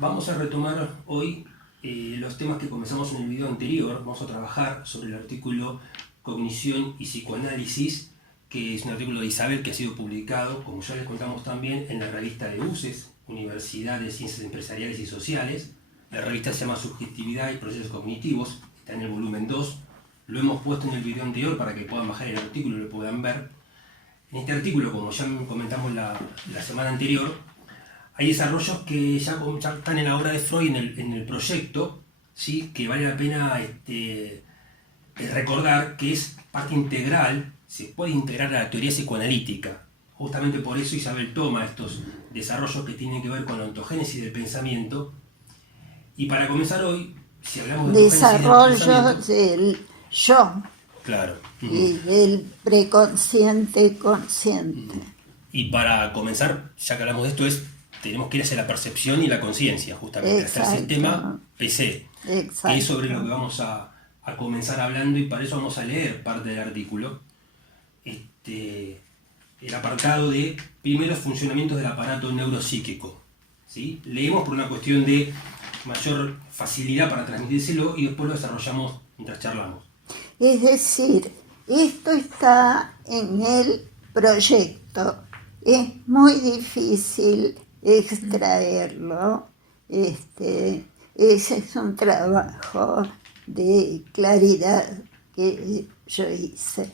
vamos a retomar hoy los temas que comenzamos en el video anterior. Vamos a trabajar sobre el artículo Cognición y Psicoanálisis, que es un artículo de Isabel que ha sido publicado, como ya les contamos también, en la revista de UCES, Universidad de Ciencias Empresariales y Sociales. La revista se llama Subjetividad y Procesos Cognitivos, está en el volumen 2. Lo hemos puesto en el video anterior para que puedan bajar el artículo y lo puedan ver. En este artículo, como ya comentamos la semana anterior, hay desarrollos que ya están en la obra de Freud, en el proyecto, ¿sí? Que vale la pena recordar que es parte integral, se puede integrar a la teoría psicoanalítica. Justamente por eso Isabel toma estos desarrollos que tienen que ver con la ontogénesis del pensamiento. Y para comenzar hoy, si hablamos de desarrollos del yo. Claro. Y del preconsciente consciente. Y para comenzar, ya que hablamos de esto, tenemos que ir hacia la percepción y la conciencia, justamente, hasta el sistema PC, Exacto. que es sobre lo que vamos a comenzar hablando, y para eso vamos a leer parte del artículo. El apartado de primeros funcionamientos del aparato neuropsíquico, ¿sí? Leemos por una cuestión de mayor facilidad para transmitírselo y después lo desarrollamos mientras charlamos. Es decir, esto está en el proyecto. Es muy difícil extraerlo. Ese es un trabajo de claridad que yo hice.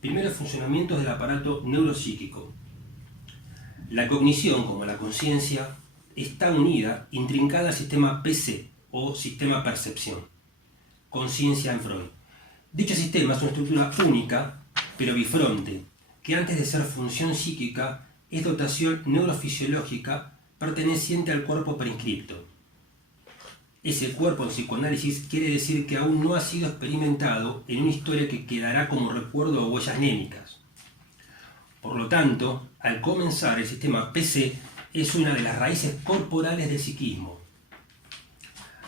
Primeros funcionamientos del aparato neuropsíquico. La cognición, como la conciencia, está unida, intrincada al sistema PC o sistema percepción, conciencia en Freud. Dicho sistema es una estructura única, pero bifronte, que antes de ser función psíquica es dotación neurofisiológica perteneciente al cuerpo preinscripto. Ese cuerpo en psicoanálisis quiere decir que aún no ha sido experimentado en una historia que quedará como recuerdo o huellas némicas. Por lo tanto, al comenzar, el sistema PC es una de las raíces corporales del psiquismo.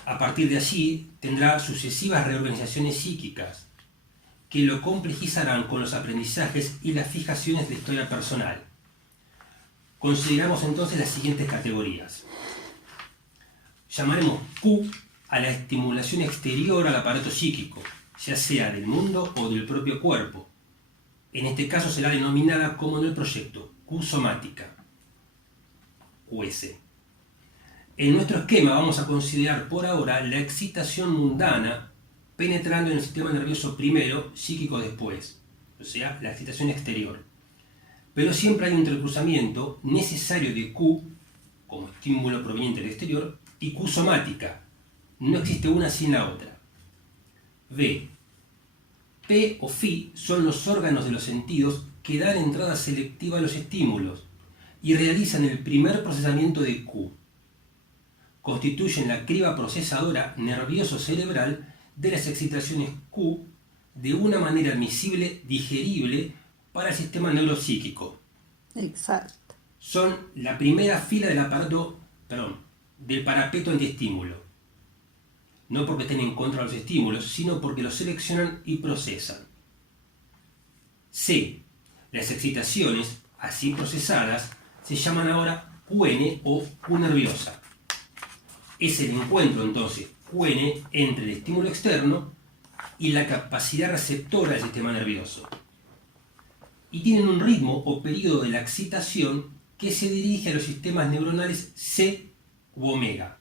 A partir de allí, tendrá sucesivas reorganizaciones psíquicas que lo complejizarán con los aprendizajes y las fijaciones de historia personal. Consideramos entonces las siguientes categorías. Llamaremos Q a la estimulación exterior al aparato psíquico, ya sea del mundo o del propio cuerpo. En este caso será denominada, como en el proyecto, Q somática, QS. En nuestro esquema vamos a considerar por ahora la excitación mundana penetrando en el sistema nervioso primero, psíquico después, o sea, la excitación exterior. Pero siempre hay un entrecruzamiento necesario de Q, como estímulo proveniente del exterior, y Q somática. No existe una sin la otra. B. P o Phi son los órganos de los sentidos que dan entrada selectiva a los estímulos y realizan el primer procesamiento de Q. Constituyen la criba procesadora nervioso-cerebral de las excitaciones Q de una manera admisible, digerible para el sistema neuropsíquico. Exacto. Son la primera fila del aparato, del parapeto antiestímulo. No porque estén en contra de los estímulos, sino porque los seleccionan y procesan. C. Las excitaciones, así procesadas, se llaman ahora QN o Q nerviosa. Es el encuentro entonces QN entre el estímulo externo y la capacidad receptora del sistema nervioso. Y tienen un ritmo o periodo de la excitación que se dirige a los sistemas neuronales C u omega,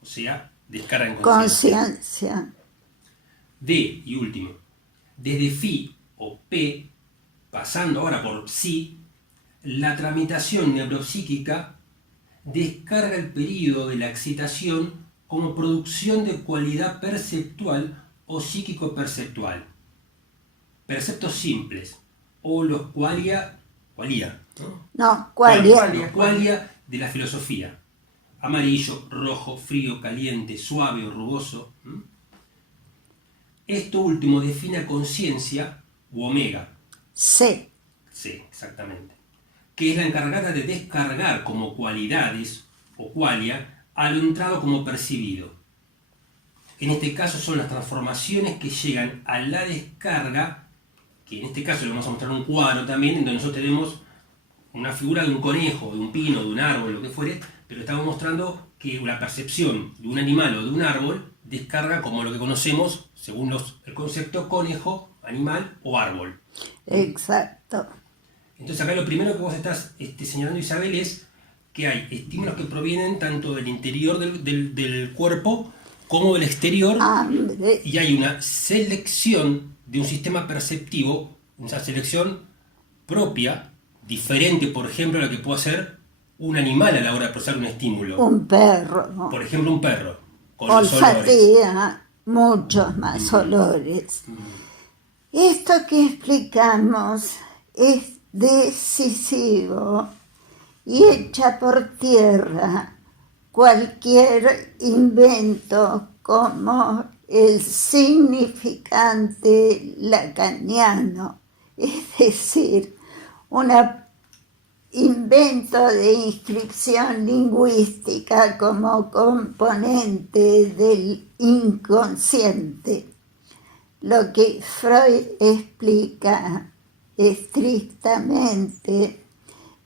o sea, descarga en conciencia. D y último. Desde Phi o P, pasando ahora por Psi, la tramitación neuropsíquica descarga el periodo de la excitación como producción de cualidad perceptual o psíquico-perceptual. Perceptos simples, o los qualia de la filosofía. Amarillo, rojo, frío, caliente, suave o rugoso. Esto último define a conciencia u omega. C, exactamente. Que es la encargada de descargar como cualidades o qualia a lo entrado como percibido. En este caso son las transformaciones que llegan a la descarga, que en este caso le vamos a mostrar un cuadro también, en donde nosotros tenemos una figura de un conejo, de un pino, de un árbol, lo que fuere, pero estamos mostrando que la percepción de un animal o de un árbol descarga como lo que conocemos, según el concepto conejo, animal o árbol. Exacto. Entonces acá lo primero que vos estás señalando, Isabel, es que hay estímulos que provienen tanto del interior del cuerpo como del exterior, Hambre. y hay una selección de un sistema perceptivo, una selección propia, diferente, por ejemplo, a la que puede hacer un animal a la hora de procesar un estímulo. Un perro. Por ejemplo, un perro, con los olores. Olfatea muchos más olores. Esto que explicamos es decisivo y echa por tierra cualquier invento como el significante lacaniano, es decir, un invento de inscripción lingüística como componente del inconsciente. Lo que Freud explica estrictamente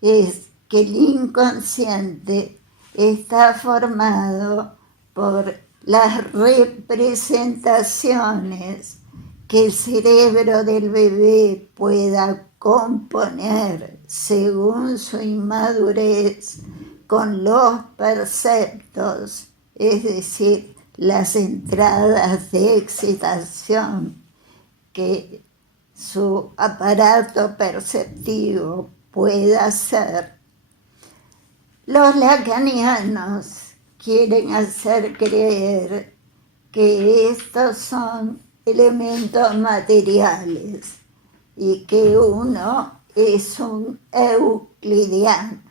es que el inconsciente está formado por las representaciones que el cerebro del bebé pueda componer según su inmadurez con los perceptos, es decir, las entradas de excitación que su aparato perceptivo pueda hacer. Los lacanianos quieren hacer creer que estos son elementos materiales y que uno es un euclidiano.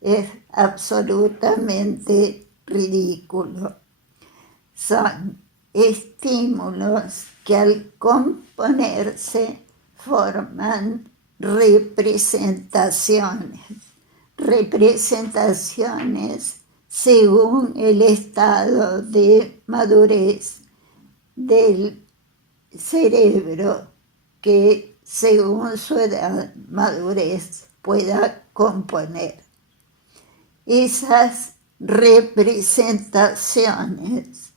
Es absolutamente ridículo. Son estímulos que al componerse forman representaciones según el estado de madurez del cerebro que según su edad madurez pueda componer. Esas representaciones,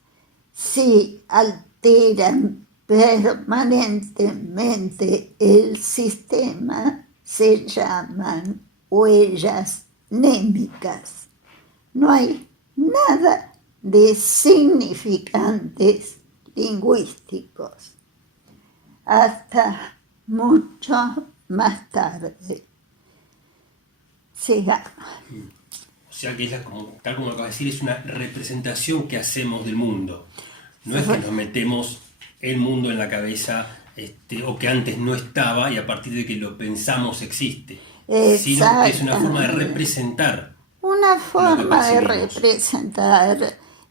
si alteran permanentemente el sistema, se llaman huellas némicas. No hay nada de significantes lingüísticos hasta mucho más tarde. Sigamos. O sea que tal como lo acabas de decir, es una representación que hacemos del mundo. No es que nos metemos el mundo en la cabeza o que antes no estaba y a partir de que lo pensamos existe. Sino que es una forma de representar. Una forma de representar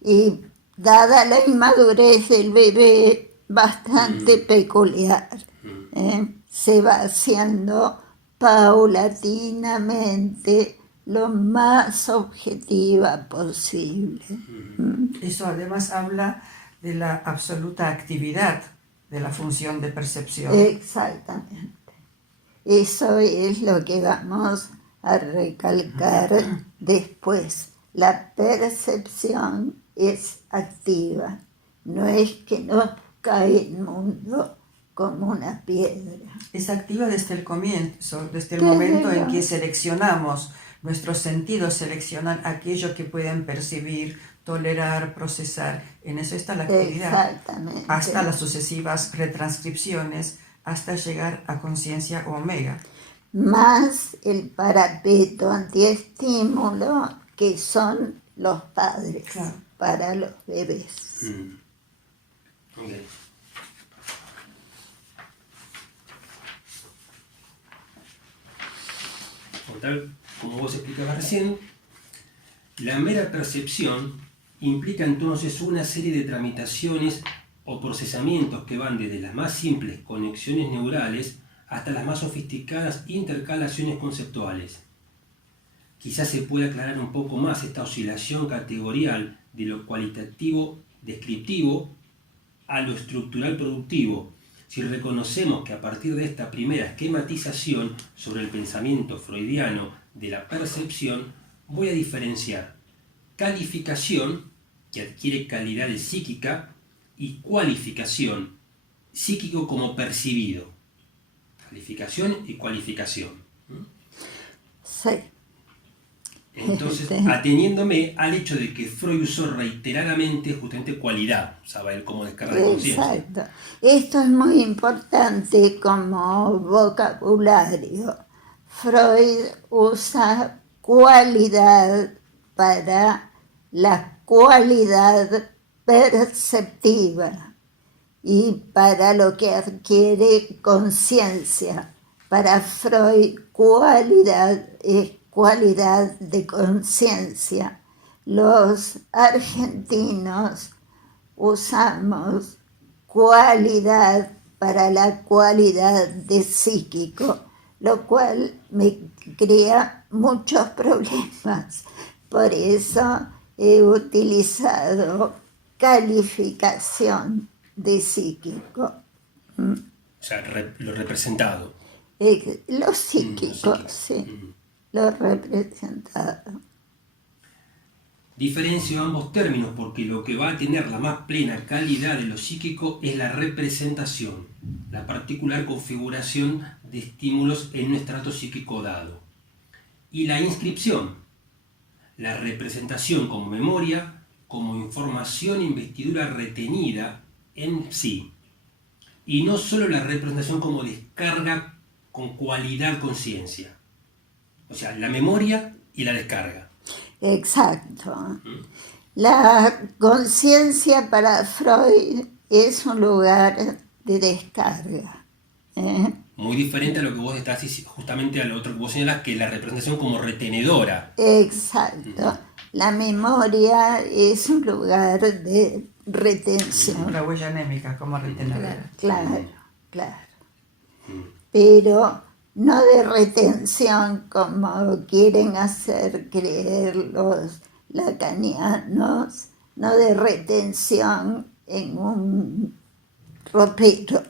y dada la inmadurez del bebé bastante peculiar. Se va haciendo paulatinamente lo más objetiva posible. Eso además habla de la absoluta actividad de la función de percepción. Exactamente. Eso es lo que vamos a recalcar después. La percepción es activa, no es que nos cae el mundo como una piedra. Es activa desde el comienzo, desde el momento en que seleccionamos. Nuestros sentidos seleccionan aquello que pueden percibir, tolerar, procesar. En eso está la actividad. Exactamente. Hasta las sucesivas retranscripciones, hasta llegar a conciencia omega. Más el parapeto antiestímulo que son los padres, claro, para los bebés. Okay. Tal como vos explicabas recién, la mera percepción implica entonces una serie de tramitaciones o procesamientos que van desde las más simples conexiones neurales hasta las más sofisticadas intercalaciones conceptuales. Quizás se pueda aclarar un poco más esta oscilación categorial de lo cualitativo descriptivo a lo estructural productivo, si reconocemos que a partir de esta primera esquematización sobre el pensamiento freudiano de la percepción, voy a diferenciar calificación, que adquiere calidades psíquica, y cualificación, psíquico como percibido. Calificación y cualificación. Sí. Entonces, ateniéndome al hecho de que Freud usó reiteradamente justamente cualidad, usaba él como descarga de conciencia. Exacto. Esto es muy importante como vocabulario. Freud usa cualidad para la cualidad perceptiva y para lo que adquiere conciencia. Para Freud, cualidad es cualidad de conciencia. Los argentinos usamos cualidad para la cualidad de psíquico, lo cual me crea muchos problemas. Por eso he utilizado calificación de psíquico. O sea, lo representado. Lo psíquico, sí. Lo representado. Diferencio ambos términos porque lo que va a tener la más plena calidad de lo psíquico es la representación, la particular configuración de estímulos en un estrato psíquico dado. Y la inscripción, la representación como memoria, como información e investidura retenida en sí. Y no solo la representación como descarga con cualidad conciencia. O sea, la memoria y la descarga. Exacto. La conciencia para Freud es un lugar de descarga. Muy diferente a lo que vos estás diciendo, justamente a lo otro que vos señalás, que la representación como retenedora. Exacto. La memoria es un lugar de retención. La huella anémica como retenedora. Claro. Pero no de retención como quieren hacer creer los lacanianos, no de retención en un ropero.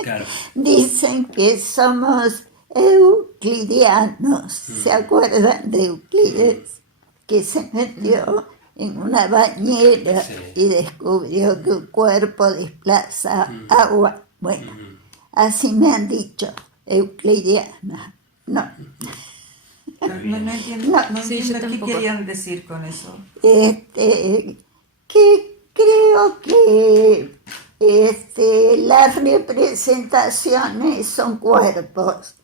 Claro. Dicen que somos euclidianos. ¿Se acuerdan de Euclides? Que se metió en una bañera y descubrió que el cuerpo desplaza agua. Bueno, así me han dicho. Euclidiana. No. No entiendo, qué querían decir con eso. Que creo que las representaciones son cuerpos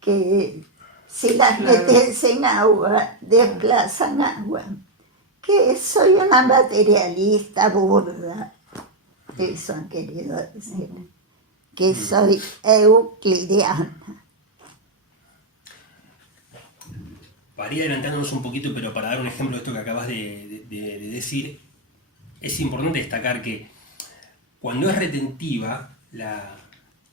que si las metes en agua, desplazan agua. Que soy una materialista burda. Eso han querido decir. Que soy euclidiana. Para ir adelantándonos un poquito, pero para dar un ejemplo de esto que acabas de decir, es importante destacar que cuando es retentiva la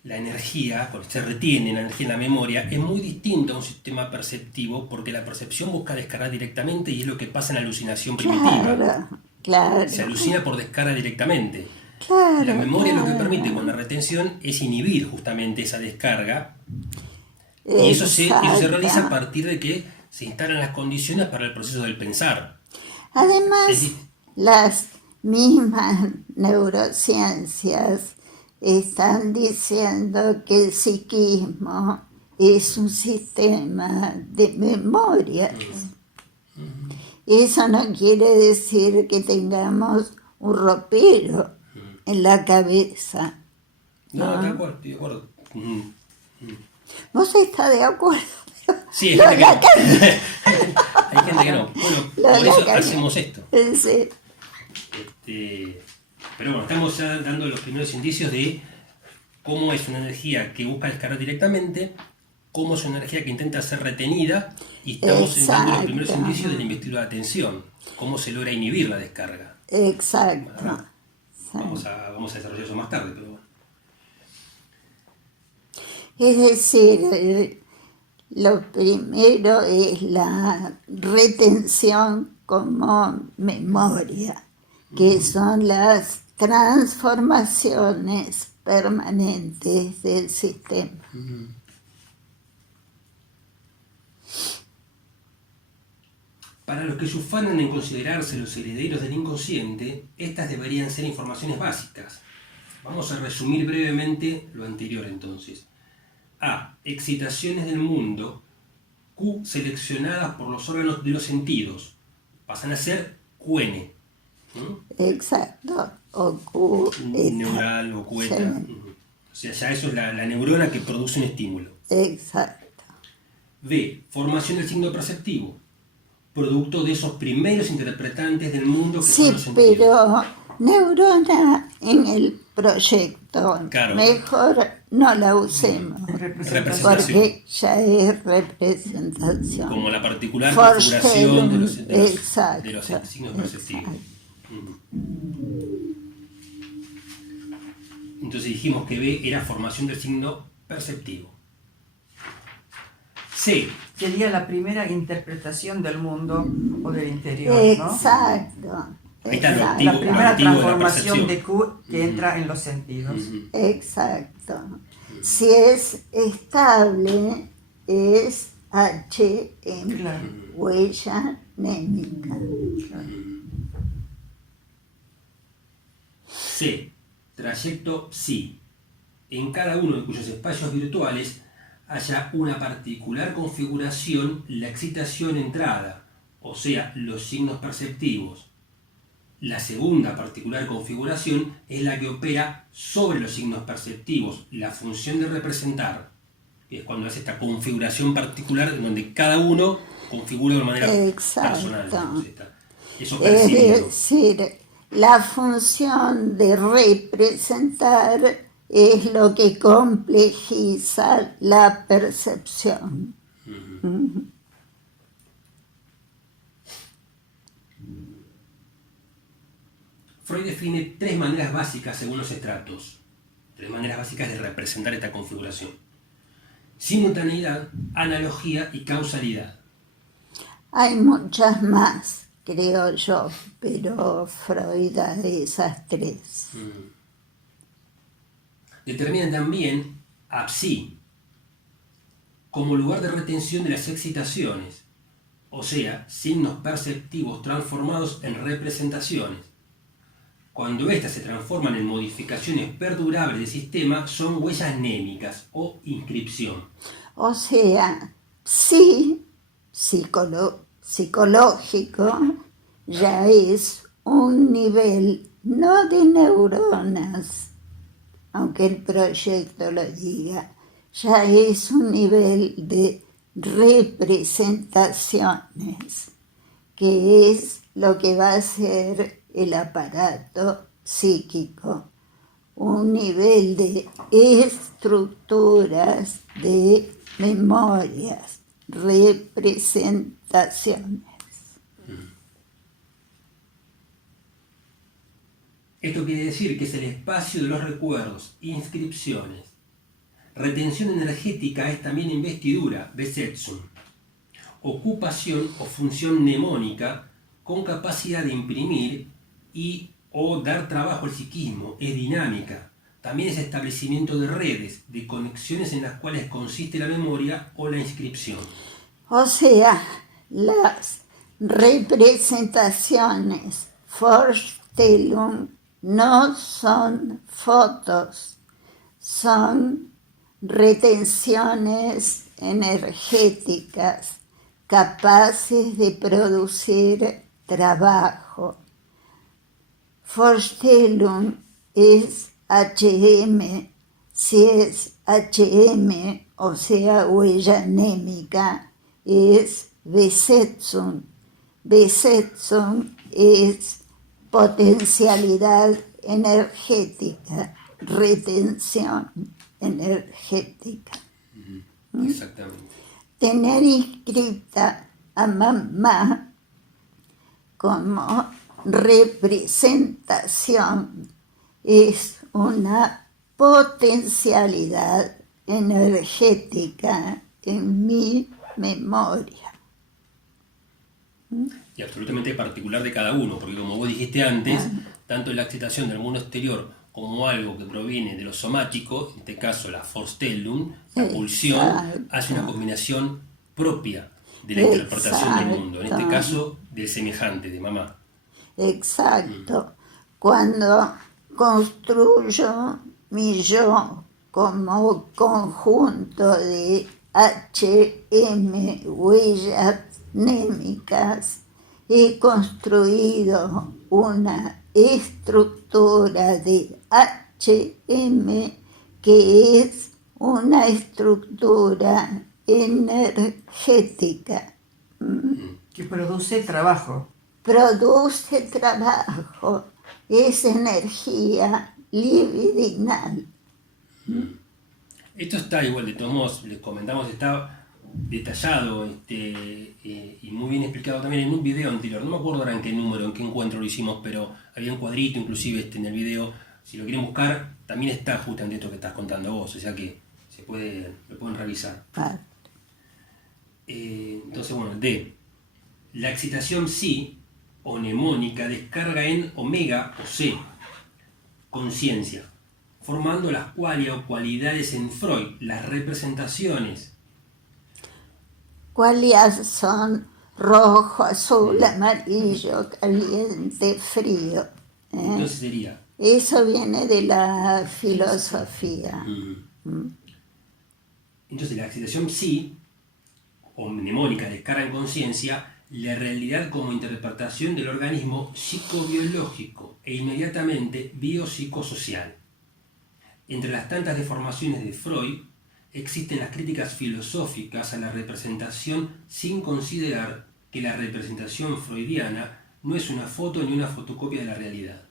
energía, cuando se retiene la energía en la memoria, es muy distinto a un sistema perceptivo porque la percepción busca descargar directamente y es lo que pasa en la alucinación primitiva. Claro. Se alucina por descarga directamente. La memoria lo que permite con la retención es inhibir justamente esa descarga y eso se realiza a partir de que se instalan las condiciones para el proceso del pensar. Además, las mismas neurociencias están diciendo que el psiquismo es un sistema de memorias. Eso no quiere decir que tengamos un ropero en la cabeza. No, estoy de acuerdo. ¿Vos estás de acuerdo? Sí, hay gente que no. Bueno, por eso hacemos esto. Sí. Pero bueno, estamos ya dando los primeros indicios de cómo es una energía que busca descargar directamente, cómo es una energía que intenta ser retenida, y estamos dando los primeros indicios de la investidura de atención, cómo se logra inhibir la descarga. Exacto. Bueno, vamos a desarrollar eso más tarde, pero bueno. Es decir, lo primero es la retención como memoria, que son las transformaciones permanentes del sistema. Para los que se ufanan en considerarse los herederos del inconsciente, estas deberían ser informaciones básicas. Vamos a resumir brevemente lo anterior entonces. A. Excitaciones del mundo. Q. Seleccionadas por los órganos de los sentidos. Pasan a ser QN. Exacto. O Q. Neural o Q. O sea, ya eso es la neurona que produce un estímulo. Exacto. B. Formación del signo perceptivo. Producto de esos primeros interpretantes del mundo que son los sentidos. Pero neurona en el proyecto, claro, mejor no la usemos, porque ya es representación. Como la particular configuración de los signos perceptivos. Entonces dijimos que B era formación del signo perceptivo. C. Sería la primera interpretación del mundo o del interior, ¿no? Exacto. La primera transformación de Q que entra en los sentidos. Exacto. Si es estable, es HM, claro. Huella némica. Claro. C. Trayecto psi. En cada uno de cuyos espacios virtuales haya una particular configuración, la excitación entrada, o sea, los signos perceptivos. La segunda particular configuración es la que opera sobre los signos perceptivos, la función de representar, que es cuando hace esta configuración particular en donde cada uno configura de manera personal. Eso percibido. Es decir, la función de representar es lo que complejiza la percepción. Freud define tres maneras básicas según los estratos, tres maneras básicas de representar esta configuración: simultaneidad, analogía y causalidad. Hay muchas más, creo yo, pero Freud da esas tres. Determinan también a psi como lugar de retención de las excitaciones, o sea, signos perceptivos transformados en representaciones. Cuando éstas se transforman en modificaciones perdurables del sistema, son huellas némicas o inscripción. O sea, psi, psicológico, ya es un nivel no de neuronas, aunque el proyecto lo diga, ya es un nivel de representaciones, que es lo que va a ser el aparato psíquico, un nivel de estructuras de memorias, representaciones. Esto quiere decir que es el espacio de los recuerdos, inscripciones. Retención energética es también investidura, Besetzung. Ocupación o función mnemónica con capacidad de imprimir y o dar trabajo al psiquismo, es dinámica. También es establecimiento de redes, de conexiones en las cuales consiste la memoria o la inscripción. O sea, las representaciones Vorstellung no son fotos, son retenciones energéticas capaces de producir trabajo. Vorstellung es HM, si es HM, o sea, huella anémica, es Besetzung. Besetzung es potencialidad energética, retención energética. Exactamente. Tener inscrita a mamá como representación es una potencialidad energética en mi memoria. Y absolutamente particular de cada uno, porque como vos dijiste antes, tanto la excitación del mundo exterior como algo que proviene de lo somático, en este caso la Vorstellung, la pulsión, hace una combinación propia de la interpretación del mundo, en este caso del semejante, de mamá. Exacto. Cuando construyo mi yo como conjunto de HM, huellas némicas, he construido una estructura de HM que es una estructura energética. Que produce trabajo. Produce trabajo, es energía libidinal. Esto está igual, de todos modos, les comentamos, está detallado y muy bien explicado también en un video anterior. No me acuerdo ahora en qué número, en qué encuentro lo hicimos, pero había un cuadrito inclusive en el video. Si lo quieren buscar, también está justamente esto que estás contando vos, o sea que lo pueden revisar. Entonces, bueno, D. La excitación psi o mnemónica descarga en omega o C, conciencia, formando las qualia o cualidades en Freud, las representaciones. Qualias son rojo, azul, amarillo, caliente, frío. Entonces sería... Eso viene de la filosofía. Entonces la excitación psi o mnemónica descarga en conciencia la realidad como interpretación del organismo psicobiológico e inmediatamente biopsicosocial. Entre las tantas deformaciones de Freud existen las críticas filosóficas a la representación sin considerar que la representación freudiana no es una foto ni una fotocopia de la realidad.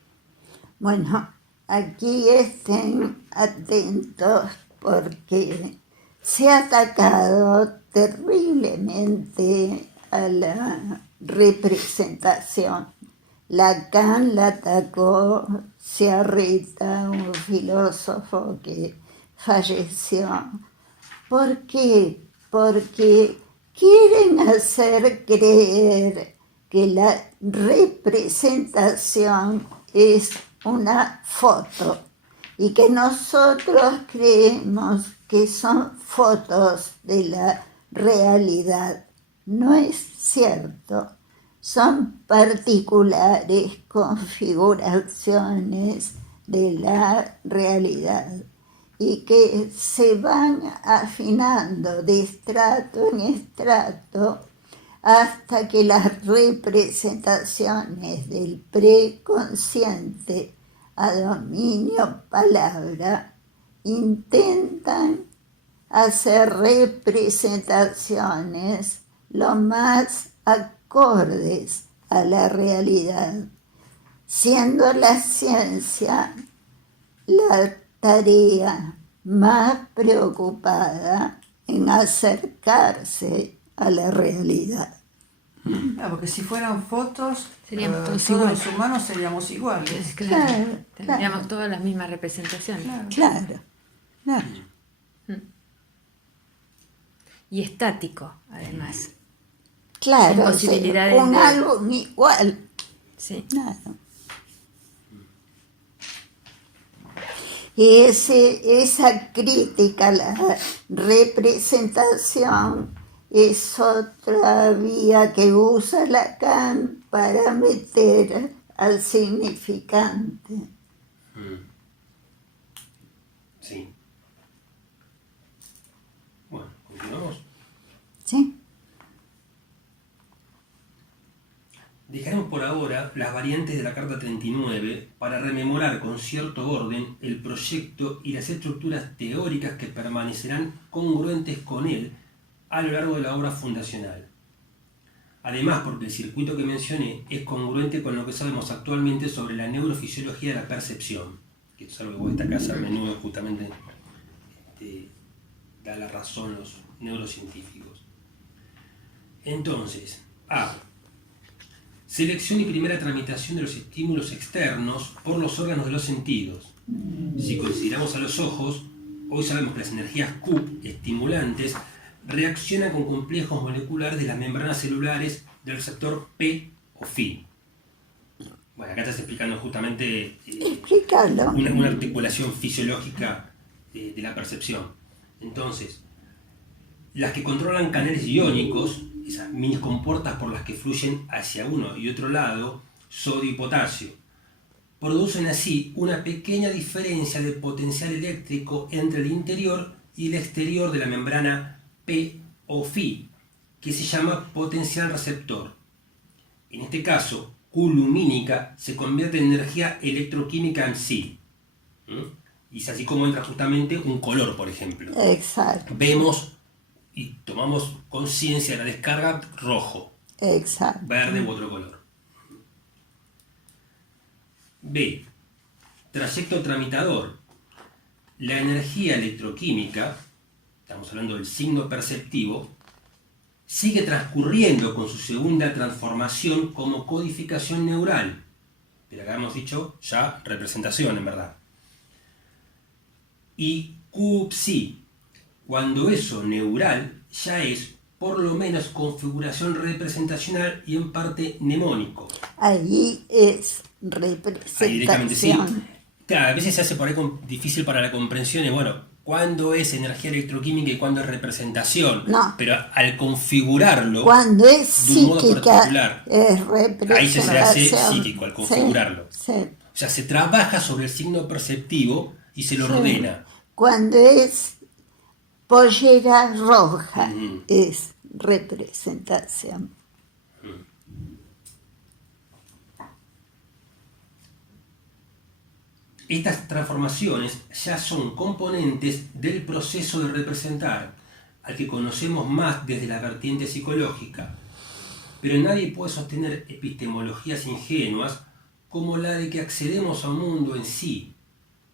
Bueno, aquí estén atentos porque se ha atacado terriblemente a la representación. Lacan la atacó, Ciarrita, un filósofo que falleció. ¿Por qué? Porque quieren hacer creer que la representación es una foto y que nosotros creemos que son fotos de la realidad. No es cierto. Son particulares configuraciones de la realidad y que se van afinando de estrato en estrato hasta que las representaciones del preconsciente a dominio palabra intentan hacer representaciones lo más acordes a la realidad, siendo la ciencia la tarea más preocupada en acercarse a la realidad. Claro, porque si fueran fotos, seríamos todos los humanos seríamos iguales. Claro. Tendríamos todas las mismas representaciones. Claro. Y estático, además. Claro, sin posibilidades con de... algo igual. Sí. Claro. Y esa crítica a la representación es otra vía que usa Lacan para meter al significante. Sí. Bueno, continuamos. ¿Sí? Dejaremos por ahora las variantes de la carta 39 para rememorar con cierto orden el proyecto y las estructuras teóricas que permanecerán congruentes con él a lo largo de la obra fundacional. Además, porque el circuito que mencioné es congruente con lo que sabemos actualmente sobre la neurofisiología de la percepción, que es algo que vos destacás a menudo justamente da la razón los neurocientíficos. Entonces, A. Selección y primera tramitación de los estímulos externos por los órganos de los sentidos. Si consideramos a los ojos, hoy sabemos que las energías Q estimulantes reaccionan con complejos moleculares de las membranas celulares del receptor P o Phi. Bueno, acá estás explicando justamente Explícalo. una articulación fisiológica de la percepción. Entonces, las que controlan canales iónicos, esas mini compuertas por las que fluyen hacia uno y otro lado, sodio y potasio, producen así una pequeña diferencia de potencial eléctrico entre el interior y el exterior de la membrana P o Phi, que se llama potencial receptor. En este caso, Q lumínica se convierte en energía electroquímica en sí. Y es así como entra justamente un color, por ejemplo. Exacto. Vemos y tomamos conciencia de la descarga rojo, Exacto. verde u otro color. B. Trayecto tramitador. La energía electroquímica, estamos hablando del signo perceptivo, sigue transcurriendo con su segunda transformación como codificación neural. Pero acá hemos dicho ya representación, en verdad. Y Q-psi, cuando eso neural ya es por lo menos configuración representacional y en parte mnemónico. Ahí es Ahí directamente sí. representación. Claro, a veces se hace por ahí difícil para la comprensión y bueno, ¿cuándo es energía electroquímica y cuándo es representación? No. Pero al configurarlo Cuando es de un modo psíquica, particular, es ahí se hace representación. psíquico al configurarlo. Sí. O sea, se trabaja sobre el signo perceptivo y se lo ordena. Cuando es pollera roja, Ujú. es representación. Estas transformaciones ya son componentes del proceso de representar, al que conocemos más desde la vertiente psicológica. Pero nadie puede sostener epistemologías ingenuas como la de que accedemos a un mundo en sí,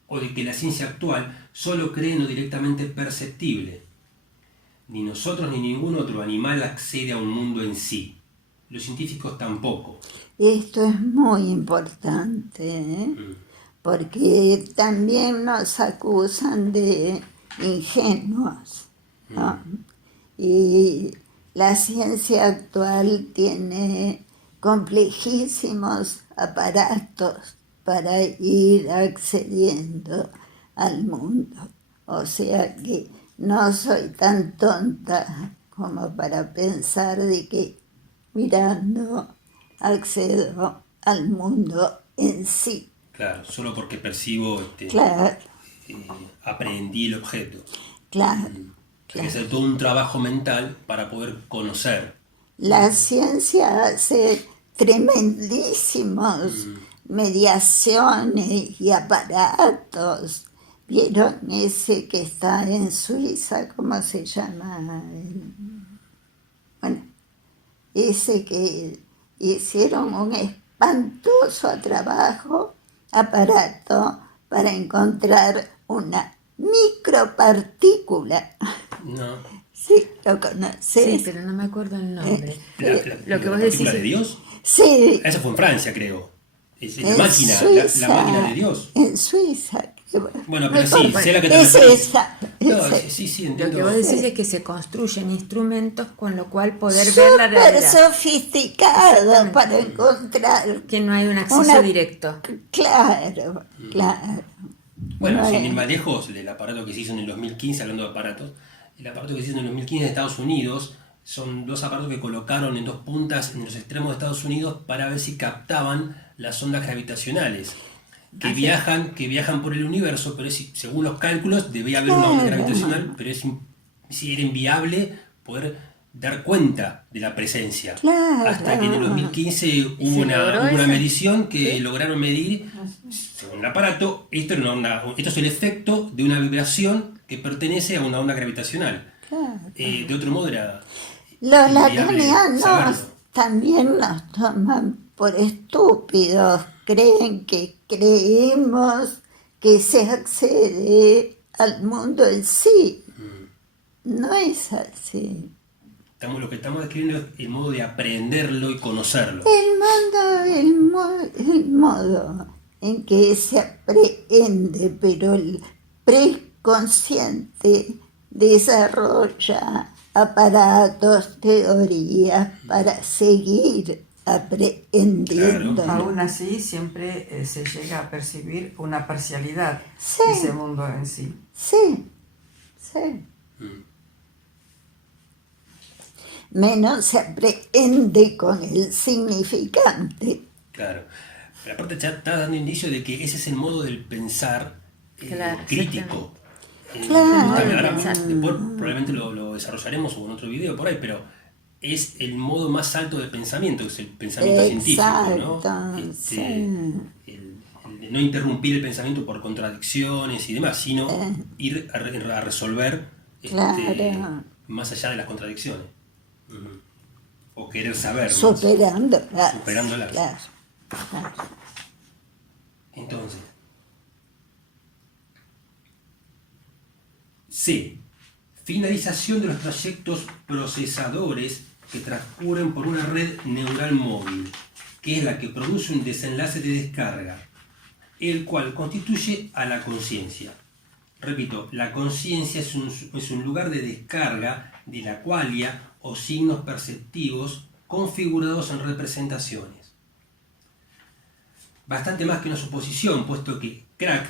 o de que la ciencia actual solo cree en lo directamente perceptible. Ni nosotros ni ningún otro animal accede a un mundo en sí. Los científicos tampoco. Esto es muy importante, ¿eh? Porque también nos acusan de ingenuos, ¿no? Y la ciencia actual tiene complejísimos aparatos para ir accediendo al mundo. O sea que no soy tan tonta como para pensar de que mirando accedo al mundo en sí. Claro, solo porque percibo, Claro, aprendí el objeto. claro. Hay que hacer todo un trabajo mental para poder conocer. La ciencia hace tremendísimos mediaciones y aparatos. ¿Vieron ese que está en Suiza? ¿Cómo se llama? Bueno, ese que hicieron un espantoso aparato para encontrar una micropartícula. No. Sí, lo conoces. Sí, pero no me acuerdo el nombre. Lo que vos ¿La decís partícula es- de Dios? Sí, Eso fue en Francia, creo. Es la en máquina, Suiza, la máquina de Dios. En Suiza. Bueno, pero Me sí, acuerdo. sé a la que te Es referís. esa. No, esa. sí, Lo entiendo. que vos decís es que se construyen instrumentos con lo cual poder ver la Súper realidad. sofisticado Exactamente. para encontrar. Que no hay un acceso Una- directo. Claro, claro. Bueno, sin ir Bueno. más lejos, el aparato que se hizo en el 2015, hablando de aparatos, el aparato que se hizo en el 2015 en Estados Unidos, son dos aparatos que colocaron en dos puntas en los extremos de Estados Unidos para ver si captaban las ondas gravitacionales que viajan por el universo, pero según los cálculos debía haber una onda Claro. gravitacional, pero era inviable poder dar cuenta de la presencia. Claro. Hasta que en el 2015 hubo se una logró eso? medición que lograron medir, según el aparato, esto es el efecto de una vibración que pertenece a una onda gravitacional. Claro. De otro modo era Los inviable lacanianos saberlo. también nos toman por estúpidos. Creen que creemos que se accede al mundo en sí. No es así. Lo que estamos describiendo es el modo de aprenderlo y conocerlo. El modo en que se aprehende, pero el preconsciente desarrolla aparatos, teorías para seguir aprehendiendo. Claro. Aún así, siempre se llega a percibir una parcialidad Sí. de ese mundo en sí. Sí, sí. Menos se aprehende con el significante. Claro. Pero aparte ya está dando indicio de que ese es el modo del pensar Claro, crítico. Claro. Ahora, después probablemente lo desarrollaremos o en otro video por ahí, pero es el modo más alto del pensamiento, es el pensamiento científico, ¿no? Exacto, sí. El de no interrumpir el pensamiento por contradicciones y demás, sino ir a resolver Claro. más allá de las contradicciones. O querer saber más. Superándolas. Superándolas. Claro, claro. Entonces, C. Finalización de los trayectos procesadores que transcurren por una red neural móvil, que es la que produce un desenlace de descarga, el cual constituye a la conciencia. Repito, la conciencia es un lugar de descarga de la qualia o signos perceptivos configurados en representaciones. Bastante más que una suposición, puesto que Crack,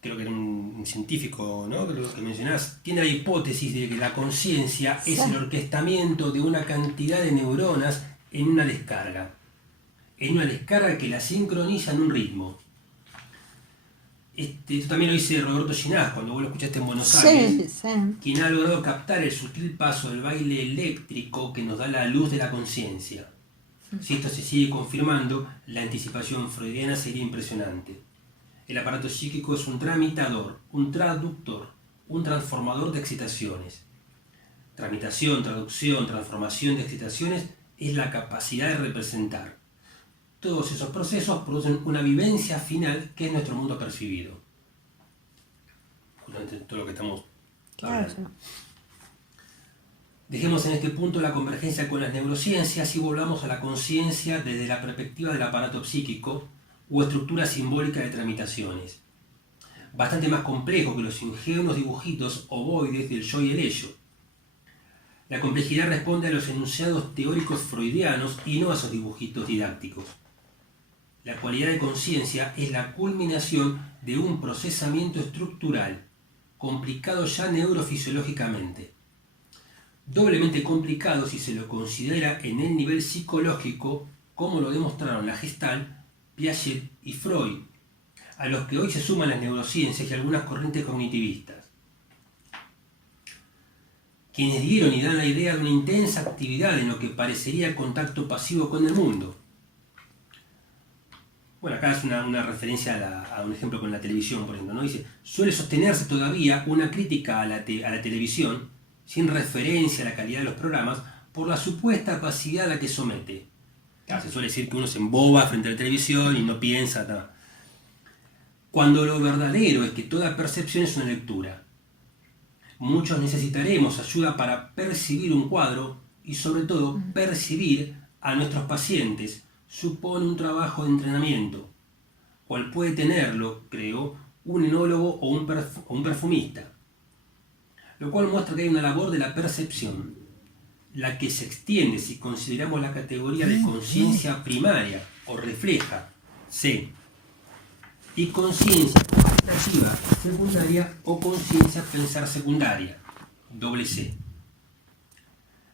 creo que era un científico, ¿no?, creo que mencionás, tiene la hipótesis de que la conciencia es el orquestamiento de una cantidad de neuronas en una descarga que la sincroniza en un ritmo. Esto también lo dice Roberto Ginás cuando vos lo escuchaste en Buenos Aires, Sí. quien ha logrado captar el sutil paso del baile eléctrico que nos da la luz de la conciencia. Si esto se sigue confirmando, la anticipación freudiana sería impresionante. El aparato psíquico es un tramitador, un traductor, un transformador de excitaciones. Tramitación, traducción, transformación de excitaciones es la capacidad de representar. Todos esos procesos producen una vivencia final que es nuestro mundo percibido. Justamente todo lo que estamos hablando. Claro. Dejemos en este punto la convergencia con las neurociencias y volvamos a la conciencia desde la perspectiva del aparato psíquico o estructura simbólica de tramitaciones. Bastante más complejo que los ingenuos dibujitos ovoides del yo y el ello. La complejidad responde a los enunciados teóricos freudianos y no a esos dibujitos didácticos. La cualidad de conciencia es la culminación de un procesamiento estructural, complicado ya neurofisiológicamente. Doblemente complicado si se lo considera en el nivel psicológico, como lo demostraron la Gestalt, Piaget y Freud, a los que hoy se suman las neurociencias y algunas corrientes cognitivistas, quienes dieron y dan la idea de una intensa actividad en lo que parecería contacto pasivo con el mundo. Bueno, acá es una referencia a un ejemplo con la televisión, por ejemplo, ¿no? Dice, suele sostenerse todavía una crítica a la televisión, sin referencia a la calidad de los programas, por la supuesta pasividad a la que somete. Claro, se suele decir que uno se emboba frente a la televisión y no piensa, nada. Cuando lo verdadero es que toda percepción es una lectura. Muchos necesitaremos ayuda para percibir un cuadro y sobre todo percibir a nuestros pacientes supone un trabajo de entrenamiento, cual puede tenerlo, creo, un enólogo o un perfumista. Lo cual muestra que hay una labor de la percepción, la que se extiende si consideramos la categoría de conciencia primaria o refleja, C, y conciencia activa secundaria o conciencia pensar secundaria, doble C.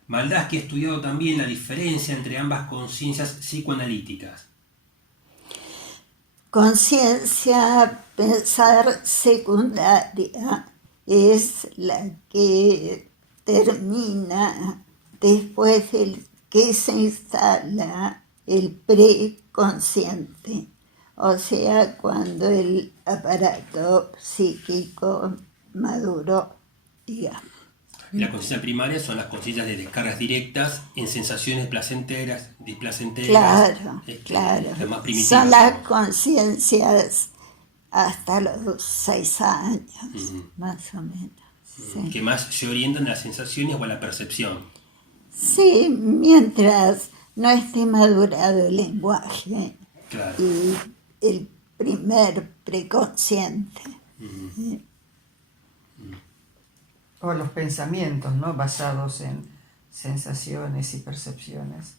Maldaski ha estudiado también la diferencia entre ambas conciencias psicoanalíticas. Conciencia pensar secundaria es la que termina después del que se instala el preconsciente, o sea, cuando el aparato psíquico maduró, digamos. La conciencia primaria son las conciencias de descargas directas en sensaciones placenteras, displacenteras. Claro, Las más primitivas. son las conciencias hasta los 6 años, más o menos. Sí. Que más se orientan a las sensaciones o a la percepción. Sí, mientras no esté madurado el lenguaje Claro. y el primer preconsciente. O los pensamientos, ¿no?, basados en sensaciones y percepciones.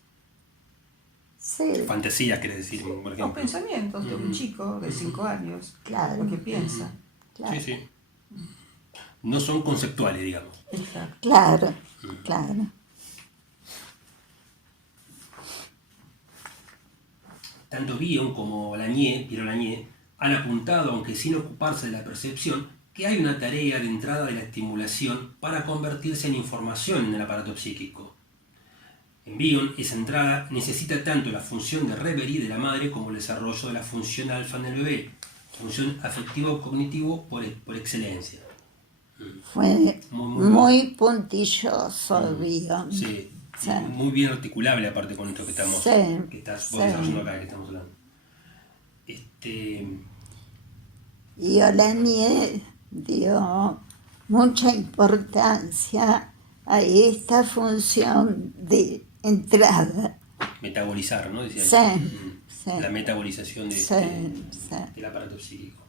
Sí, Fantasías, quiere decir, por Los ejemplo. pensamientos de un chico de 5 años, claro, lo que piensa. claro, Sí, sí. No son conceptuales, digamos. Exacto. claro, claro. Tanto Bion como Pierre Lanier han apuntado, aunque sin ocuparse de la percepción, que hay una tarea de entrada de la estimulación para convertirse en información en el aparato psíquico. En Bion, esa entrada necesita tanto la función de reverie de la madre como el desarrollo de la función alfa en el bebé, función afectivo-cognitivo por excelencia. Fue Muy muy puntilloso, Bion. Sí, Sí. muy bien articulable aparte con esto que estamos, Sí, que estás vos sí. desarrollando acá, que estamos hablando. Y Olanier dio mucha importancia a esta función de entrada. Metabolizar, ¿no? Decía Sí, él. sí. La metabolización de Sí, sí. del aparato psíquico.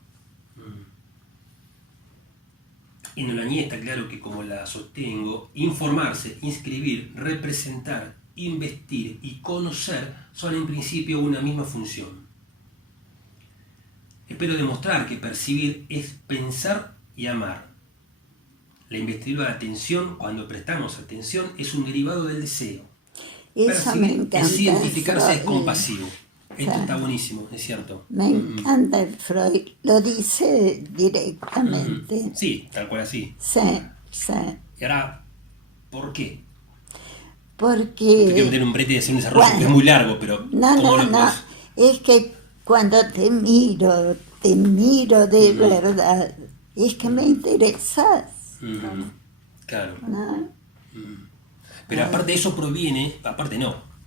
En Olanier está claro que, como la sostengo, informarse, inscribir, representar, investir y conocer son en principio una misma función. Espero demostrar que percibir es pensar y amar. La investidura de atención, cuando prestamos atención, es un derivado del deseo. Eso me Percibir encanta. es identificarse, es Freud. compasivo. Esto Sí. está buenísimo, es cierto. Me encanta el Freud, lo dice directamente. Sí, tal cual así. Sí, sí. Y ahora, ¿por qué? No te quiero Porque meter un brete y hacer un desarrollo Bueno, que es muy largo, pero no, ¿cómo no, lo no. podés? Es que cuando te miro de verdad, es que me interesas, Claro. ¿no? Pero aparte eso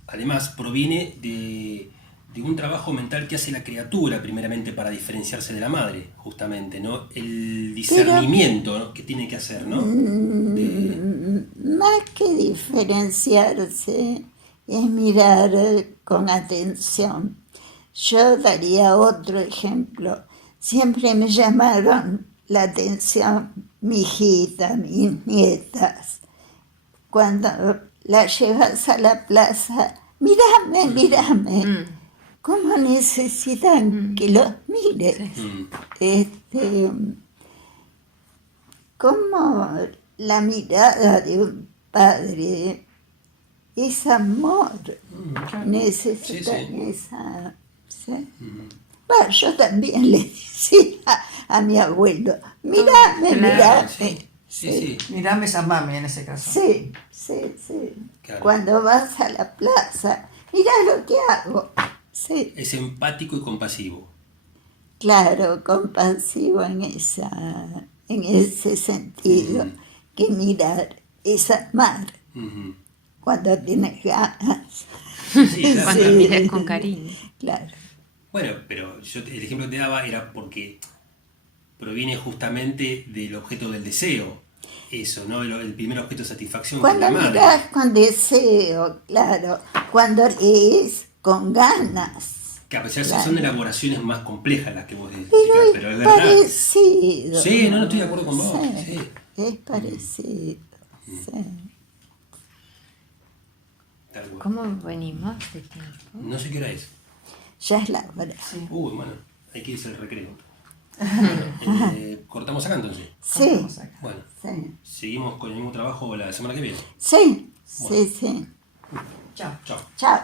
además proviene de un trabajo mental que hace la criatura primeramente para diferenciarse de la madre, justamente, ¿no? El discernimiento, ¿no?, que tiene que hacer, ¿no? Más que diferenciarse, es mirar con atención. Yo daría otro ejemplo. Siempre me llamaron la atención mi hijita, mis nietas. Cuando las llevas a la plaza, mírame. ¿Cómo necesitan que los mires? Como la mirada de un padre es amor. Necesitan Sí. esa... ¿sí? Bueno, yo también le decía a mi abuelo, mirame. Sí. Mirame esa mami en ese caso. Sí. Claro. Cuando vas a la plaza, mirá lo que hago. Sí, Es empático y compasivo. claro, compasivo en ese sentido, que mirar es amar cuando tienes ganas. Sí, claro. Cuando miras con cariño. Claro. Bueno, pero el ejemplo que te daba era porque proviene justamente del objeto del deseo. Eso, ¿no? El primer objeto de satisfacción que es Cuando la madre. miras con deseo, claro, cuando lees con ganas. Que a pesar de Claro. son elaboraciones más complejas las que vos decís, pero es Es verdad. parecido. Sí, no estoy de acuerdo con vos. Sí, Sí. es parecido. Sí. Tal cual. ¿Cómo venimos de tiempo? No sé qué hora es. Ya es la hora. Uy, bueno, hay que irse al recreo. ¿Cortamos acá entonces? Sí, Vamos acá. Bueno, sí. seguimos con el mismo trabajo la semana que viene. Sí. Chao. Chao. Chao.